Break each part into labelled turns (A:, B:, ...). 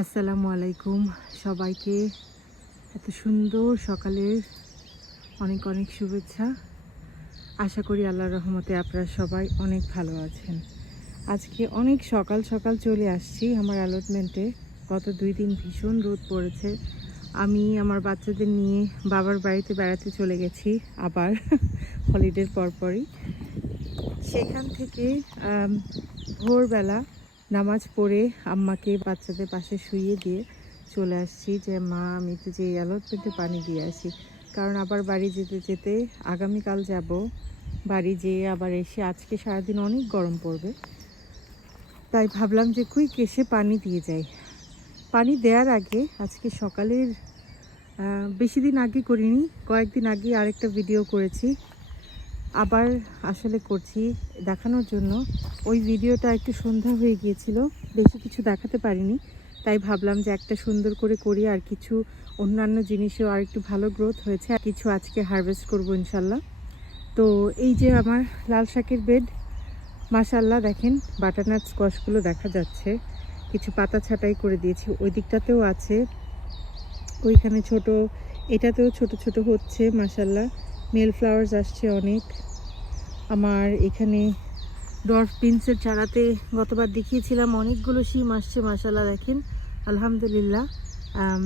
A: আসসালামু আলাইকুম সবাইকে। এত সুন্দর সকালের অনেক অনেক শুভেচ্ছা। আশা করি আল্লাহর রহমতে আপনারা সবাই অনেক ভালো আছেন। আজকে অনেক সকাল সকাল চলে আসছি আমার অ্যালটমেন্টে গত দুই দিন ভীষণ রোদ পড়েছে। আমি আমার বাচ্চাদের নিয়ে বাবার বাড়িতে বেড়াতে চলে গেছি আবার হলিডের পরপরই। সেখান থেকে ভোরবেলা নামাজ পড়ে আম্মাকে বাচ্চাদের পাশে শুইয়ে দিয়ে চলে আসছি যে, মা, আমি তো যে অ্যালটমেন্টে পানি দিয়ে আসি। কারণ আবার বাড়ি যেতে যেতে আগামীকাল যাব। বাড়ি যেয়ে আবার এসে আজকে সারাদিন অনেক গরম পড়বে। তাই ভাবলাম যে, কুইক এসে পানি দিয়ে যাই। পানি দেওয়ার আগে আজকে সকালের বেশি দিন আগে করিনি, কয়েকদিন আগে আরেকটা ভিডিও করেছি। আবার আসলে করছি দেখানোর জন্য। ওই ভিডিওটা একটু সন্ধ্যা হয়ে গিয়েছিল, বেশি কিছু দেখাতে পারিনি। তাই ভাবলাম যে একটা সুন্দর করে করি আর কিছু অন্যান্য জিনিসেও আর একটু ভালো গ্রোথ হয়েছে আর কিছু আজকে হারভেস্ট করব ইনশাল্লাহ। তো এই যে আমার লাল শাকের বেড মাশাল্লাহ দেখেন বাটারনাট স্কোয়াশগুলো দেখা যাচ্ছে। কিছু পাতা ছাটাই করে দিয়েছি, ওই দিকটাতেও আছে। ওইখানে ছোট, এটাতেও ছোট ছোট হচ্ছে মাশাল্লাহ মেল ফ্লাওয়ার্স আসছে অনেক। আমার এখানে ডর্ফ বিনসের চারাতে গতবার দেখিয়েছিলাম অনেকগুলো শিম আসছে মাশাল্লাহ দেখেন। আলহামদুলিল্লাহ। আম,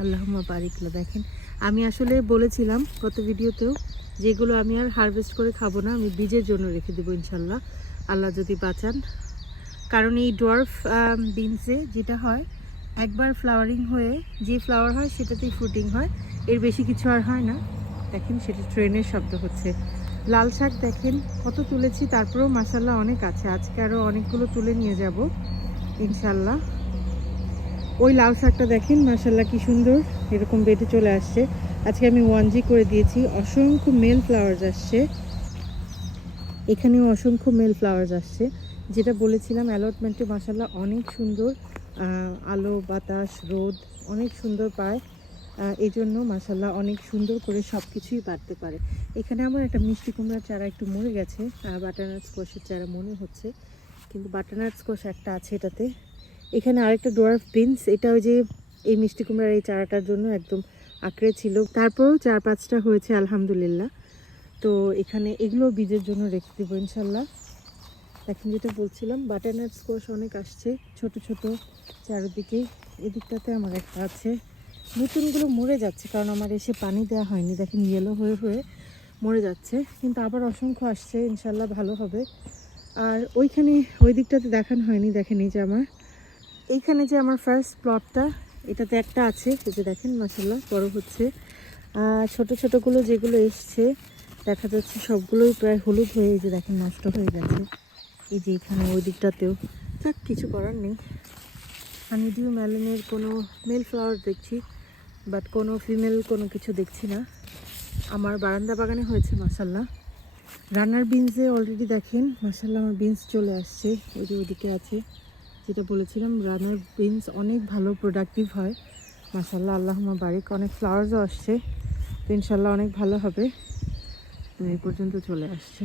A: আল্লাহুম্মা বারিকলা দেখেন। আমি আসলে বলেছিলাম গত ভিডিওতেও যেগুলো আমি আর হারভেস্ট করে খাব না আমি বীজের জন্য রেখে দেবো ইনশাল্লাহ আল্লাহ যদি বাঁচান। কারণ এই ডোয়ার্ফ বিনসে যেটা হয় একবার ফ্লাওয়ারিং হয়ে যে ফ্লাওয়ার হয় সেটাতেই ফ্রুটিং হয়। এর বেশি কিছু আর হয় না। দেখেন, সেটা ট্রেনের শব্দ হচ্ছে। লাল শাক দেখেন, কত তুলেছি, তারপরেও মাসাল্লাহ অনেক আছে। আজকে আরও অনেকগুলো তুলে নিয়ে যাব ইনশাল্লাহ ওই লাল শাকটা দেখেন মাসাল্লাহ কি সুন্দর, এরকম বেটে চলে আসছে। আজকে আমি ওয়ান জি করে দিয়েছি, অসংখ্য মেল ফ্লাওয়ার্স আসছে। এখানেও অসংখ্য মেল ফ্লাওয়ার্স আসছে। যেটা বলেছিলাম, অ্যালটমেন্টে মাসাল্লাহ অনেক সুন্দর আলো, বাতাস, রোদ অনেক সুন্দর পায়। এই জন্য মাসাল্লাহ অনেক সুন্দর করে সব কিছুই বাড়তে পারে। এখানে আমার একটা মিষ্টি কুমড়ার চারা একটু মরে গেছে বাটারনাট স্কোয়াশের চারা মনে হচ্ছে, কিন্তু বাটারনাট স্কোয়াশ একটা আছে এটাতে। এখানে আরেকটা ডোয়ার্ফ বিনস এটা ওই যে এই মিষ্টি কুমড়ার এই চারাটার জন্য একদম আঁকড়ে ছিল। তারপরও চার পাঁচটা হয়েছে, আলহামদুলিল্লাহ। তো এখানে এগুলো বীজের জন্য রেখে দেবো ইনশাল্লাহ এখন যেটা বলছিলাম বাটারনাট স্কোয়াশ অনেক আসছে ছোট ছোট চারিদিকে। এদিকটাতে আমার একটা আছে। নতুনগুলো মরে যাচ্ছে, কারণ আমার এসে পানি দেওয়া হয়নি। দেখেন ইয়েলো হয়ে হয়ে মরে যাচ্ছে। কিন্তু আবার অসংখ্য আসছে, ইনশাল্লাহ ভালো হবে। আর ওইখানে, ওই দিকটাতে দেখানো হয়নি, দেখেন এই যে আমার। এইখানে যে আমার ফার্স্ট প্লটটা এটাতে একটা আছে, এই যে দেখেন মাসাল্লাহ বড় হচ্ছে। আর ছোটো ছোটোগুলো যেগুলো এসছে, দেখা যাচ্ছে সবগুলোই প্রায় হলুদ হয়ে, এই যে দেখেন, নষ্ট হয়ে গেছে। এই যে এখানে, ওই দিকটাতেও। যাক, কিছু করার নেই। হানিডিউ ম্যালিনের কোনো মেল ফ্লাওয়ার দেখছি। বাট কোনো ফিমেল কোনো কিছু দেখছি না। আমার বারান্দা বাগানে হয়েছে মাসাল্লাহ রান্নার বিনসে অলরেডি দেখেন মাসাল্লাহ আমার বিনস চলে আসছে। ওই যে ওইদিকে আছে, যেটা বলেছিলাম, রান্নার বিনস অনেক ভালো প্রোডাক্টিভ হয়। মাসাল্লাহ আল্লাহ বারিক। অনেক ফ্লাওয়ার্সও আসছে, তো ইনশাল্লাহ অনেক ভালো হবে। তো এই পর্যন্ত চলে আসছে।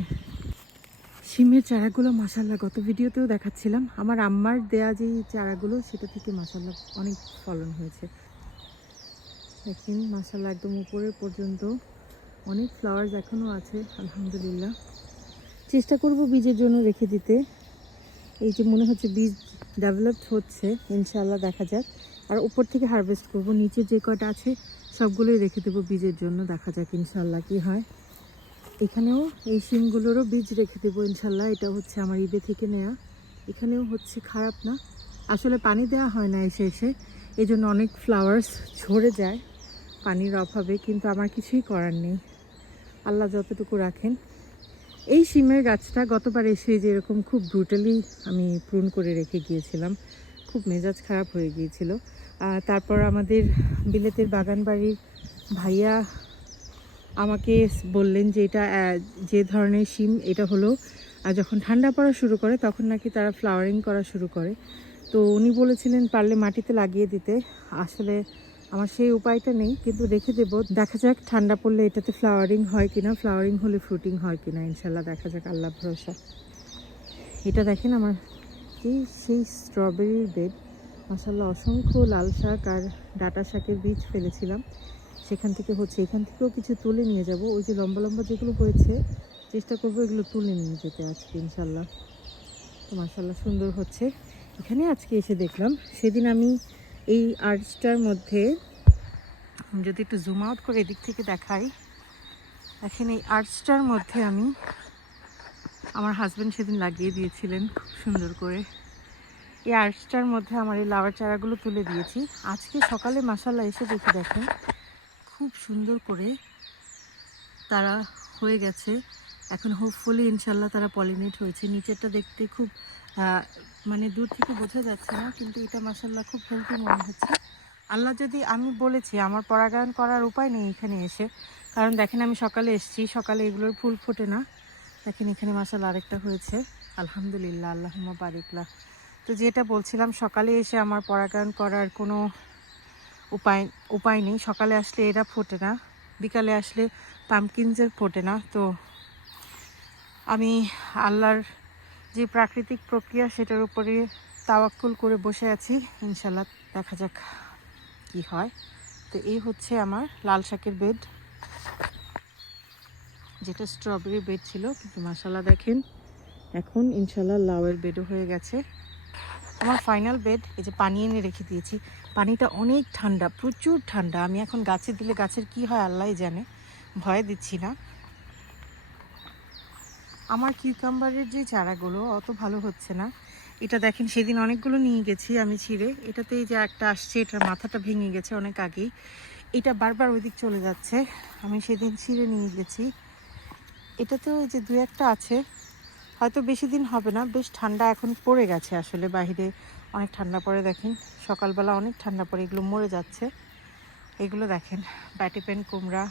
A: শিমের চারাগুলো মাসাল্লাহ গত ভিডিওতেও দেখাচ্ছিলাম। আমার আম্মার দেয়া যে চারাগুলো, সেটা থেকে মাসাল্লাহ অনেক ফলন হয়েছে। দেখেন মাসাল্লাহ একদম উপরের পর্যন্ত অনেক ফ্লাওয়ার্স এখনও আছে, আলহামদুলিল্লাহ। চেষ্টা করব বীজের জন্য রেখে দিতে। এই যে মনে হচ্ছে বীজ ডেভেলপড হচ্ছে ইনশাল্লাহ দেখা যাক। আর উপর থেকে হারভেস্ট করব, নিচে যে কয়টা আছে, সবগুলোই রেখে দেবো বীজের জন্য, দেখা যাক ইনশাল্লাহ কি হয়। এখানেও এই শিমগুলোরও বীজ রেখে দেবো ইনশাল্লাহ এটা হচ্ছে আমার ঈদে থেকে নেয়া। এখানেও হচ্ছে খারাপ না। আসলে পানি দেওয়া হয় না এসে এসে এই জন্য অনেক ফ্লাওয়ার্স ঝরে যায়। পানির অভাবে কিন্তু আমার কিছুই করার নেই। আল্লাহ যতটুকু রাখেন। এই সিমের গাছটা গতবার এসে যেরকম খুব ব্রুটালি আমি প্রুন করে রেখে গিয়েছিলাম, খুব মেজাজ খারাপ হয়ে গিয়েছিল। তারপর আমাদের বিলেতের বাগান বাড়ির ভাইয়া আমাকে বললেন যে এটা যে ধরনের শিম, এটা হলো আর যখন ঠান্ডা পড়া শুরু করে তখন নাকি তারা ফ্লাওয়ারিং করা শুরু করে। তো উনি বলেছিলেন পারলে মাটিতে লাগিয়ে দিতে। আসলে আমার সেই উপায়টা নেই, কিন্তু রেখে দেবো। দেখা যাক, ঠান্ডা পড়লে এটাতে ফ্লাওয়ারিং হয় কিনা ফ্লাওয়ারিং হলে ফ্রুটিং হয় কিনা, ইনশাল্লাহ দেখা যাক, আল্লাহ ভরসা। এটা দেখেন আমার কি, সেই স্ট্রবেরির বেড মাসাল্লাহ অসংখ্য লাল শাক আর ডাটা শাকের বীজ ফেলেছিলাম। সেখান থেকে হচ্ছে, এখান থেকেও কিছু তুলে নিয়ে যাব। ওই যে লম্বা লম্বা যেগুলো হয়েছে, চেষ্টা করব এগুলো তুলে নিয়ে যেতে আজকে, ইনশাল্লাহ। তো মাসাল্লাহ সুন্দর হচ্ছে। এখানে আজকে এসে দেখলাম, সেদিন আমি এই আর্চটার মধ্যে যদি একটু জুম আউট করে এদিক থেকে দেখাই। দেখেন এই আর্টসটার মধ্যে আমি আমার হাজব্যান্ড সেদিন লাগিয়ে দিয়েছিলেন খুব সুন্দর করে। এই আর্চটার মধ্যে আমার এই লাউয়ার চারাগুলো তুলে দিয়েছি। আজকে সকালে মাসাল্লাহ এসে দেখে দেখেন, খুব সুন্দর করে তারা হয়ে গেছে। এখন হোপফুলি ইনশাল্লাহ তারা পলিনেট হয়েছে। নিচেরটা দেখতে খুব মানে দূর থেকে বোঝা যাচ্ছে না, কিন্তু এটা মাসাল্লাহ খুব হেলদি মনে হচ্ছে। আল্লাহ যদি, আমি বলেছি, আমার পরাগায়ন করার উপায় নেই এখানে এসে। কারণ দেখেন, আমি সকালে এসেছি, সকালে এগুলোর ফুল ফোটে না। দেখেন, এখানে মাসাল্লাহ আরেকটা হয়েছে। আলহামদুলিল্লাহ আল্লাহ বারিকলা তো যেটা বলছিলাম, সকালে এসে আমার পরাগায়ন করার কোনো উপায় উপায় নেই। সকালে আসলে এরা ফোটে না, বিকালে আসলে পামকিনসের ফোটে না। তো আমি আল্লাহর যে প্রাকৃতিক প্রক্রিয়া সেটার উপরে তাওয়াক্কুল করে বসে আছি ইনশাল্লাহ দেখা যাক কি হয়। তো এই হচ্ছে আমার লাল শাকের বেড যেটা স্ট্রবেরি বেড ছিল, কিন্তু মাসাল্লাহ দেখেন, এখন ইনশাল্লাহ লাউয়ের বেডও হয়ে গেছে। আমার ফাইনাল বেড এই যে পানি এনে রেখে দিয়েছি। পানিটা অনেক ঠান্ডা, প্রচুর ঠান্ডা। আমি এখন গাছে দিলে গাছের কি হয় আল্লাহই জানে, ভয় দিচ্ছি না। আমার কিউকাম্বারের যে চারাগুলো অত ভালো হচ্ছে না। এটা দেখেন, সেদিন অনেকগুলো নিয়ে গেছি আমি ছিঁড়ে। এটাতে যে একটা আসছে, এটার মাথাটা ভেঙে গেছে অনেক আগেই। এটা বারবার ওইদিক চলে যাচ্ছে। আমি সেদিন ছিঁড়ে নিয়ে গেছি। এটাতেও ওই যে দু একটা আছে। হয়তো বেশি দিন হবে না, বেশ ঠান্ডা এখন পড়ে গেছে আসলে বাইরে অনেক ঠান্ডা পড়ে দেখেন। সকালবেলা অনেক ঠান্ডা পড়ে, এগুলো মরে যাচ্ছে। এগুলো দেখেন ব্যাটিপেন কুমড়া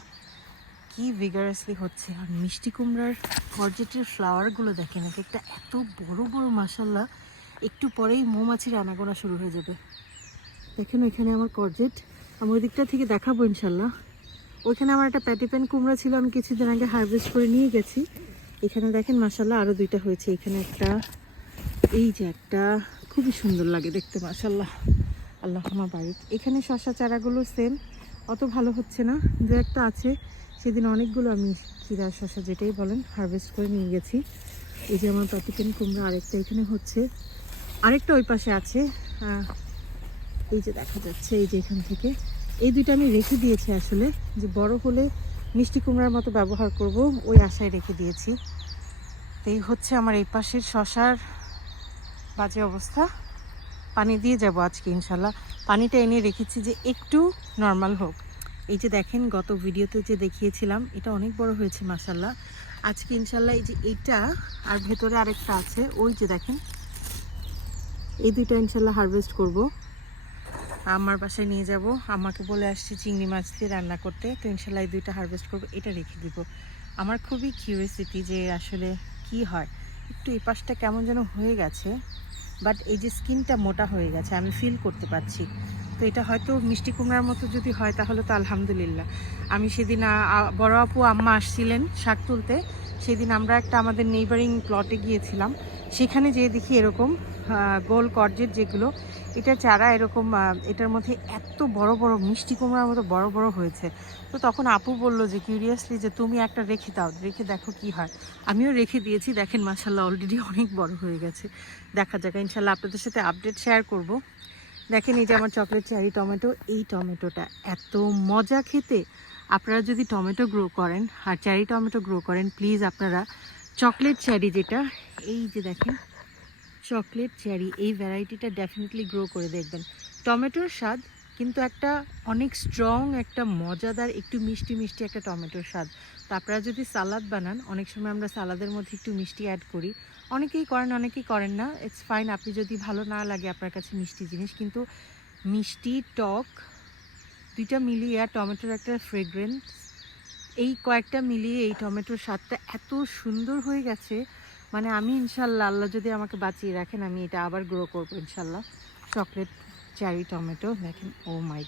A: কি ভিগারাসলি হচ্ছে? আর মিষ্টি কুমড়ার গর্জেটের ফ্লাওয়ারগুলো দেখেন, এক একটা এত বড় বড় মাসাল্লাহ একটু পরেই মৌমাছির আনাগোনা শুরু হয়ে যাবে। দেখেন ওইখানে আমার করজেট আমি ওই দিকটা থেকে দেখাবো ইনশাল্লাহ ওইখানে আমার একটা প্যাটিপেন কুমড়া ছিল, আমি কিছুদিন আগে হারভেস্ট করে নিয়ে গেছি। এখানে দেখেন মাসাল্লাহ আরও দুইটা হয়েছে। এখানে একটা, এই যে একটা, খুবই সুন্দর লাগে দেখতে মাসাল্লাহ আল্লাহ আমার বাড়ি এখানে শশা চারাগুলো সেম অত ভালো হচ্ছে না। দু একটা আছে। সেদিন অনেকগুলো আমি চিরা শশা যেটাই বলেন হারভেস্ট করে নিয়ে গেছি। এই যে আমার প্যাটিপেন কুমড়া আরেকটা এখানে হচ্ছে। আরেকটা ওই পাশে আছে। এই যে দেখা যাচ্ছে, এই যে এখান থেকে। এই দুইটা আমি রেখে দিয়েছি আসলে, যে বড় হলে মিষ্টি কুমড়ার মতো ব্যবহার করব, ওই আশায় রেখে দিয়েছি। এই হচ্ছে আমার এই পাশের শশার বাজে অবস্থা। পানি দিয়ে যাব আজকে, ইনশাল্লাহ। পানিটা এনে রেখেছি যে একটু নর্মাল হোক। এই যে দেখেন, গত ভিডিওতে যে দেখিয়েছিলাম, এটা অনেক বড় হয়েছে মাসাল্লাহ আজকে ইনশাল্লাহ এই যে এইটা আর ভেতরে আরেকটা আছে, ওই যে দেখেন, এই দুইটা ইনশাল্লাহ হারভেস্ট করব। আমার বাসায় নিয়ে যাব, আমাকে বলে আসছি চিংড়ি মাছ দিয়ে রান্না করতে, তো ইনশাল্লাহ এই দুইটা হারভেস্ট করব, এটা রেখে দিব। আমার খুবই কিউরিয়াসিটি যে আসলে কি হয়, একটু এই পাশটা কেমন যেন হয়ে গেছে। বাট এই যে স্কিনটা মোটা হয়ে গেছে, আমি ফিল করতে পারছি। তো এটা হয়তো মিষ্টি কুমড়ার মতো যদি হয়, তাহলে তো আলহামদুলিল্লাহ। আমি সেদিন বড় আপু আম্মা আসছিলেন শাক তুলতে। সেদিন আমরা একটা আমাদের নেইবারিং প্লটে গিয়েছিলাম। সেখানে যেয়ে দেখি এরকম গোল করজেট যেগুলো, এটা চারা এরকম এটার মধ্যে এত বড় বড় মিষ্টি কুমড়ার মতো বড় বড় হয়েছে। তো তখন আপু বলল যে কিউরিয়াসলি যে তুমি একটা রেখে দাও, রেখে দেখো কি হয়। আমিও রেখে দিয়েছি, দেখেন মাসাল্লাহ অলরেডি অনেক বড় হয়ে গেছে। দেখা যাক ইনশাল্লাহ আপনাদের সাথে আপডেট শেয়ার করব। দেখেন এই যে আমার চকলেট চেরি টমেটো এই টমেটোটা এত মজা খেতে। আপনারা যদি টমেটো গ্রো করেন, আর চেরি টমেটো গ্রো করেন প্লিজ আপনারা চকলেট চেরি যেটা, এই যে দেখেন চকলেট চেরি এই ভ্যারাইটিটা ডেফিনেটলি গ্রো করে দেখবেন। টমেটোর স্বাদ কিন্তু একটা অনেক স্ট্রং একটা মজাদার, একটু মিষ্টি মিষ্টি একটা টমেটোর স্বাদ। তো আপনারা যদি সালাদ বানান, অনেক সময় আমরা সালাদের মধ্যে একটু মিষ্টি অ্যাড করি। অনেকেই করেন অনেকেই করেন না। ইটস ফাইন আপনি যদি ভালো না লাগে আপনার কাছে মিষ্টি জিনিস, কিন্তু মিষ্টি টক, দুইটা মিলিয়ে আর টমেটোর একটা ফ্রেগ্রেন্স এই কয়েকটা মিলিয়ে এই টমেটোর স্বাদটা এত সুন্দর হয়ে গেছে। মানে আমি ইনশাল্লাহ, আল্লাহ যদি আমাকে বাঁচিয়ে রাখেন, আমি এটা আবার গ্রো করব ইনশাল্লাহ। চকলেট চারি টমেটো দেখেন ও মাই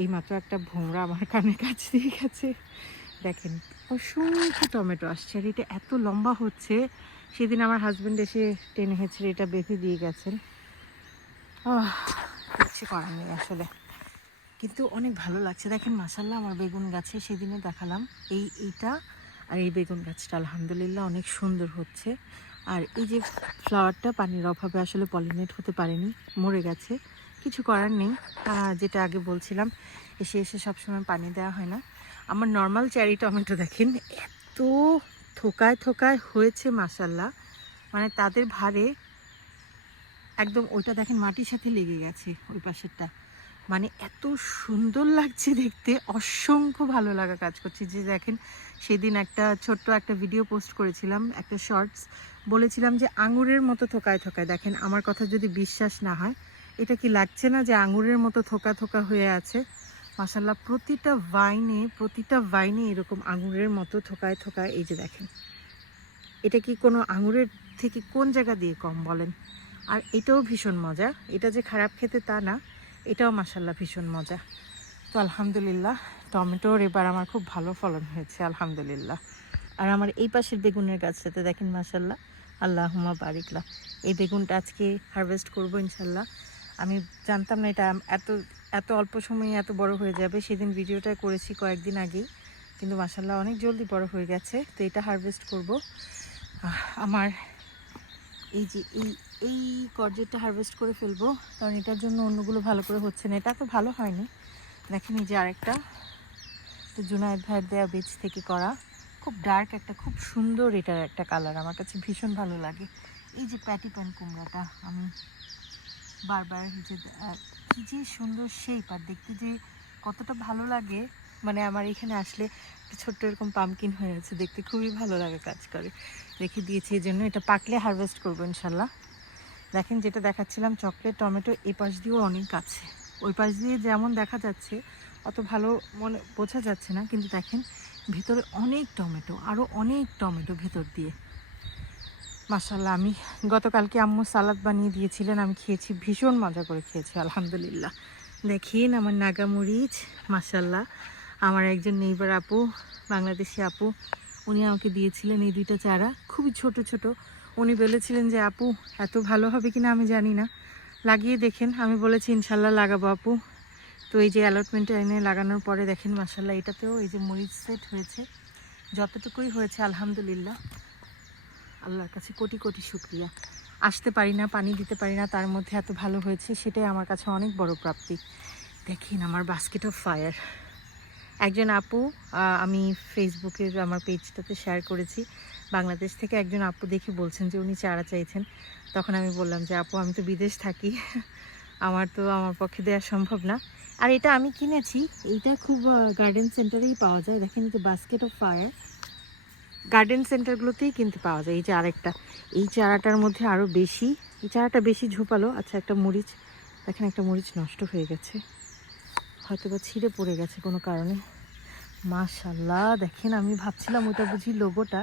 A: এই মাত্র একটা ভোমরা আমার কানের কাছ দিয়ে গেছে। দেখেন, অসংখ্য টমেটো আসছে, আর এটা এত লম্বা হচ্ছে। সেদিন আমার হাজব্যান্ড এসে টেনে হেঁচড়ে এটা বেঁধে দিয়ে গেছেন। কিচ্ছু করার নেই আসলে। কিন্তু অনেক ভালো লাগছে। দেখেন মাসাল্লাহ আমার বেগুন গাছে সেদিনে দেখালাম। এই, এইটা আর এই বেগুন গাছটা আলহামদুলিল্লাহ অনেক সুন্দর হচ্ছে। আর এই যে ফ্লাওয়ারটা পানির অভাবে আসলে পলিনেট হতে পারেনি, মরে গেছে। কিছু করার নেই। যেটা আগে বলছিলাম, এসে এসে সবসময় পানি দেওয়া হয় না। আমার নর্মাল চেরি টমেটো দেখেন, এত থোকায় থোকায় হয়েছে মাসাল্লাহ মানে তাদের ভারে একদম ওইটা দেখেন মাটির সাথে লেগে গেছে ওই পাশেরটা। মানে এত সুন্দর লাগছে দেখতে, অসংখ্য ভালো লাগা কাজ করছে। যে দেখেন, সেদিন একটা ছোট্ট একটা ভিডিও পোস্ট করেছিলাম, একটা শর্টস বলেছিলাম যে আঙুরের মতো থোকায় থোকায়, দেখেন আমার কথা যদি বিশ্বাস না হয়, এটা কি লাগছে না যে আঙুরের মতো থোকা থোকা হয়ে আছে? মাসাল্লাহ প্রতিটা ভাইনে প্রতিটা ভাইনে এরকম আঙুরের মতো থোকায় থোকায়, এই যে দেখেন। এটা কি কোনো আঙুরের থেকে কোন জায়গা দিয়ে কম বলেন? আর এটাও ভীষণ মজা এটা যে খারাপ খেতে তা না। এটাও মাসাল্লাহ ভীষণ মজা। তো আলহামদুলিল্লাহ, টমেটোর এবার আমার খুব ভালো ফলন হয়েছে, আলহামদুলিল্লাহ। আর আমার এই পাশের বেগুনের গাছটাতে দেখেন মাসাল্লাহ আল্লাহ হুমা বারিকলা এই বেগুনটা আজকে হারভেস্ট করব ইনশাল্লাহ আমি জানতাম না এটা এত এত অল্প সময়ে এত বড় হয়ে যাবে। সেদিন ভিডিওটা করেছি কয়েকদিন আগেই, কিন্তু মাসাল্লাহ অনেক জলদি বড় হয়ে গেছে। তো এটা হারভেস্ট করব। আমার এই যে এই এই গর্জেটটা হারভেস্ট করে ফেলব, কারণ এটার জন্য অন্যগুলো ভালো করে হচ্ছে না। এটা তো ভালো হয়নি। দেখেন এই যে আরেকটা। তো জুনায়দ ভাইয়ের দেয়া বীজ থেকে করা। খুব ডার্ক একটা, খুব সুন্দর এটার একটা কালার আমার কাছে ভীষণ ভালো লাগে। এই যে প্যাটি প্যান কুমড়াটা, আমি বারবার যে কি যে সুন্দর শেপ আর দেখতে যে কতটা ভালো লাগে। মানে আমার এখানে আসলে একটা ছোট্ট এরকম পামকিন হয়ে আছে। দেখতে খুবই ভালো লাগে কাজ করে। রেখে দিয়েছি, এই জন্য এটা পাকলে হারভেস্ট করব ইনশাল্লাহ। দেখেন যেটা দেখাচ্ছিলাম চকলেট টমেটো এই পাশ দিয়েও অনেক আছে। ওই পাশ দিয়ে যেমন দেখা যাচ্ছে, অত ভালো মনে বোঝা যাচ্ছে না, কিন্তু দেখেন ভেতরে অনেক টমেটো আরও অনেক টমেটো ভেতর দিয়ে। মাসাল্লাহ আমি গতকালকে আম্মু সালাদ বানিয়ে দিয়েছিলেন, আমি খেয়েছি, ভীষণ মজা করে খেয়েছি, আলহামদুলিল্লাহ। দেখেন আমার নাগামরিচ মাসাল্লাহ আমার একজন নেইবার আপু, বাংলাদেশি আপু, উনি আমাকে দিয়েছিলেন এই দুইটা চারা, খুবই ছোট ছোট উনি বলেছিলেন যে, আপু, এত ভালো হবে কিনা আমি জানি না। লাগিয়ে দেখেন, আমি বলেছি, ইনশাল্লাহ লাগাবো, আপু। তো এই যে অ্যালটমেন্টে এনে লাগানোর পরে দেখেন মাসাল্লাহ এটাতেও এই যে মরিচ সেট হয়েছে। যতটুকুই হয়েছে, আলহামদুলিল্লাহ। আল্লাহর কাছে কোটি কোটি শুক্রিয়া। আসতে পারি না, পানি দিতে পারি না, তার মধ্যে এত ভালো হয়েছে, সেটাই আমার কাছে অনেক বড় প্রাপ্তি। দেখেন, আমার বাস্কেট অফ ফায়ার একজন আপু আমি ফেসবুকের আমার পেজটাতে শেয়ার করেছি। বাংলাদেশ থেকে একজন আপু দেখে বলছেন যে উনি চারা চাইছেন। তখন আমি বললাম যে, আপু, আমি তো বিদেশ থাকি। আমার তো আমার পক্ষে দেওয়া সম্ভব না। আর এটা আমি কিনেছি। এইটা খুব গার্ডেন সেন্টারেই পাওয়া যায়। দেখেন যে বাস্কেট অফ ফায়ার গার্ডেন সেন্টারগুলোতেই কিনতে পাওয়া যায়। এই যে আরেকটা। এই চারাটার মধ্যে আরও বেশি। এই চারাটা বেশি ঝোপালো। আচ্ছা একটা মরিচ। দেখেন, একটা মরিচ নষ্ট হয়ে গেছে। হয়তো বা ছিঁড়ে পড়ে গেছে কোনো কারণে। মাশাল্লাহ দেখেন আমি ভাবছিলাম ওটা বুঝি লোগোটা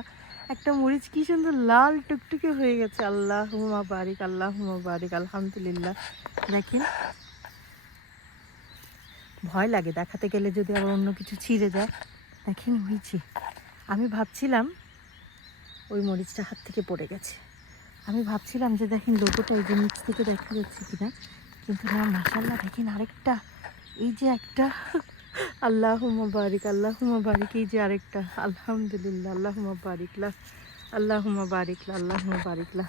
A: একটা মরিচ কি সুন্দর লাল টুকটুকে হয়ে গেছে। আল্লাহ হুমা বারিক আল্লাহ হুমা বারিক, আলহামদুলিল্লাহ। দেখেন। ভয় লাগে দেখাতে গেলে যদি আবার অন্য কিছু ছিঁড়ে যায়। দেখেন হয়েছে আমি ভাবছিলাম ওই মরিচটা হাত থেকে পড়ে গেছে। আমি ভাবছিলাম যে দেখেন লোগোটা এই যে নিচ থেকে দেখা যাচ্ছে কিনা। কিন্তু না মাসাল্লাহ দেখেন আরেকটা এই যে একটা আল্লাহ বারিক আল্লাহ বারিক, এই যে আরেকটা, আলহামদুলিল্লাহ আল্লাহ বারিকলা আল্লাহ বারিকলা আল্লাহ বারিকলা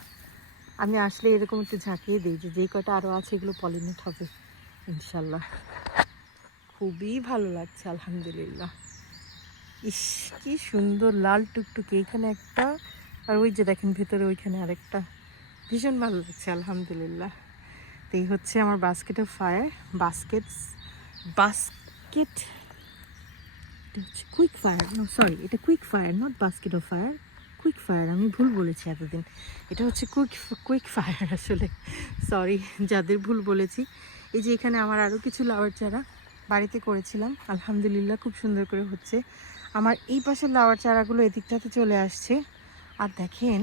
A: আমি আসলে এরকম একটু ঝাঁকিয়ে দিই যে যে কটা আরও আছে এগুলো পলিনেট হবে ইনশাল্লাহ খুবই ভালো লাগছে, আলহামদুলিল্লাহ। ইস, কি সুন্দর লাল টুকটুকে, এখানে একটা, আর ওই যে দেখেন ভেতরে ওইখানে আরেকটা। ভীষণ ভালো লাগছে, আলহামদুলিল্লাহ। তো এই হচ্ছে আমার basket of fire basket basket quick fire no sorry এটা quick fire not basket of fire quick fire আমি ভুল বলেছি এতদিন। এটা হচ্ছে কুইক কুইক ফায়ার আসলে। সরি যাদের ভুল বলেছি। এই যে এখানে আমার আরও কিছু লাউয়ার চারা বাড়িতে করেছিলাম। আলহামদুলিল্লাহ খুব সুন্দর করে হচ্ছে। আমার এই পাশের লাউয়ার চারাগুলো এদিকটাতে চলে আসছে। আর দেখেন,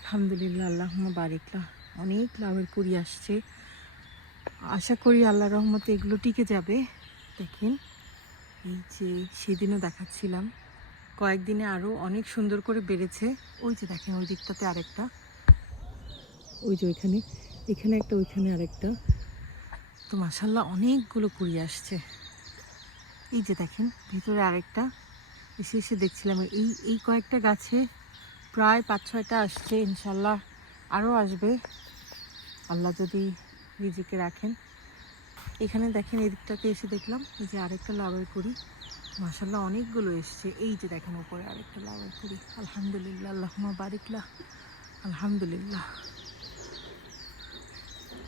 A: আলহামদুলিল্লাহ আল্লাহ বারিকলা অনেক লাউয়ের কুড়ি আসছে। আশা করি আল্লাহ রহমতে এগুলো টিকে যাবে। দেখেন, এই যে সেদিনও দেখাচ্ছিলাম। কয়েকদিনে আরও অনেক সুন্দর করে বেড়েছে। ওই যে দেখেন, ওই দিকটাতে আরেকটা। ওই যে ওইখানে, এখানে একটা, ওইখানে আরেকটা। তো মাসাল্লাহ অনেকগুলো কুড়ি আসছে। এই যে দেখেন, ভিতরে আরেকটা। এসে এসে দেখছিলাম, এই এই কয়েকটা গাছে প্রায় পাঁচ ছয়টা আসছে ইনশাল্লাহ আরও আসবে। আল্লাহ যদি রিজিকে রাখেন। এখানে দেখেন, এদিকটাতে এসে দেখলাম যে আরেকটা লাউয়ের কুড়ি মাসাল্লাহ অনেকগুলো এসছে। এই যে দেখেন, উপরে আরেকটা লাউয়ের কুড়ি আলহামদুলিল্লাহ আল্লাহমা বারিকলা আলহামদুলিল্লাহ।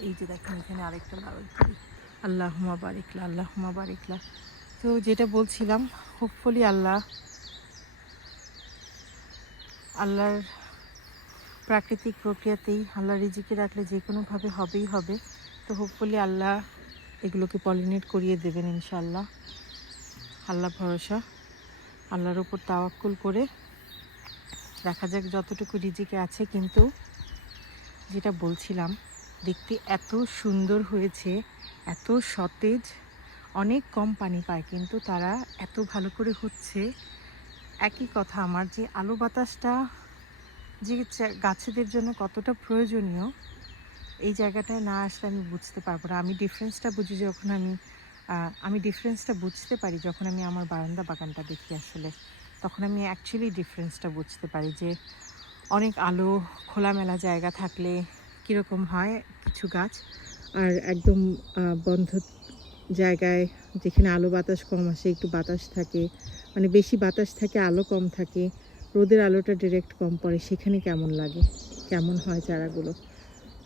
A: এই যে দেখেন, এখানে আরেকটা লাউয়ের কুড়ি আল্লাহমা বারিকলা আল্লাহমা বারিকলা তো যেটা বলছিলাম হোপফুলি আল্লাহ, আল্লাহর প্রাকৃতিক প্রক্রিয়াতেই আল্লাহ রিজিকে রাখলে যে কোনোভাবে হবেই হবে। তো হোপফুলি আল্লাহ এগুলোকে পলিনেট করিয়ে দেবেন ইনশাল্লাহ আল্লাহ ভরসা। আল্লাহর ওপর তাওয়াক্কুল করে দেখা যাক যতটুকু রিজিকে আছে। কিন্তু যেটা বলছিলাম, দেখতে এত সুন্দর হয়েছে, এত সতেজ, অনেক কম পানি পায়, কিন্তু তারা এত ভালো করে হচ্ছে। একই কথা আমার যে আলো বাতাসটা যে গাছেদের জন্য কতটা প্রয়োজনীয়, এই জায়গাটায় না আসলে আমি বুঝতে পারব না। আমি ডিফারেন্সটা বুঝি যখন আমি আমি ডিফারেন্সটা বুঝতে পারি যখন আমি আমার বারান্দা বাগানটা দেখি আসলে, তখন আমি অ্যাকচুয়ালি ডিফারেন্সটা বুঝতে পারি যে অনেক আলো, খোলামেলা জায়গা থাকলে কীরকম হয় কিছু গাছ। আর একদম বন্ধ জায়গায় যেখানে আলো বাতাস কম আসে, একটু বাতাস থাকে মানে বেশি বাতাস থাকে, আলো কম থাকে রোদের আলোটা ডিরেক্ট কম পড়ে, সেখানে কেমন লাগে? কেমন হয় চারাগুলো?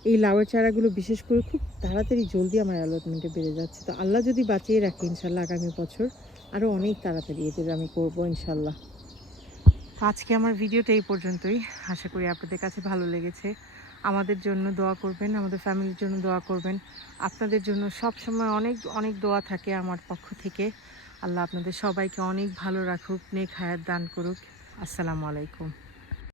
A: এই লাউয়ের চারাগুলো বিশেষ করে খুব তাড়াতাড়ি জলদি আমার অ্যালটমেন্টে বেড়ে যাচ্ছে। তো আল্লাহ যদি বাঁচিয়ে রাখে ইনশাল্লাহ আগামী বছর আরও অনেক তাড়াতাড়ি এদের আমি করব ইনশাল্লাহ। আজকে আমার ভিডিওটা এই পর্যন্তই। আশা করি আপনাদের কাছে ভালো লেগেছে। আমাদের জন্য দোয়া করবেন, আমাদের ফ্যামিলির জন্য দোয়া করবেন। আপনাদের জন্য সব সময় অনেক অনেক দোয়া থাকে আমার পক্ষ থেকে। আল্লাহ আপনাদের সবাইকে অনেক ভালো রাখুক, নেক হায়াত দান করুক। আসসালামু আলাইকুম।